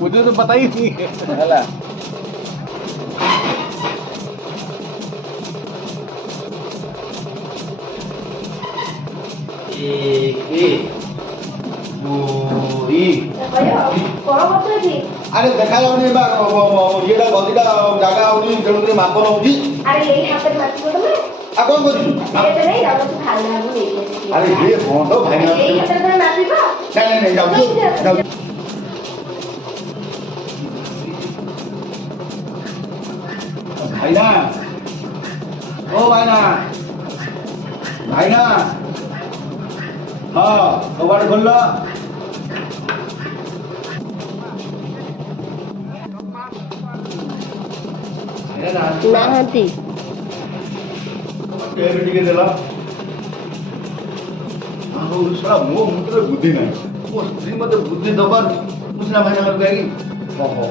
मुझे तो पता ही नहीं है। ହେଲା ଆରେ ଦେଖା ଯାଉନି ବା ଇଏଟା ଗଦିଟା ଜାଗା ହଉନି ତେଣୁକରି ମାପ ନଉଛି। ଆଉ କଣ କରିବି? ଆରେ ଇଏ ବନ୍ଦ ଭାଇନା ନାଇଁ ନାଇଁ ଯାଉଛି ଯାଉଛି। ଭାଇନା ଓ ଭାଇନା ଭାଇନା ହଁ କବାଟ ଖୋଲିଲ। ନାହାନ୍ତି। ଟେପ ଟିକେ ଦେଲ। ଆଉ ଶଳା ମୋ ମୁଣ୍ଡରେ ବୁଦ୍ଧି ନାହିଁ। ମୋ ସ୍ତ୍ରୀ ମତେ ବୁଦ୍ଧି ଦବାରୁ ମୁଁ ସିନା ଭାଇନା ଘରକୁ ଯାଇକି ହଉ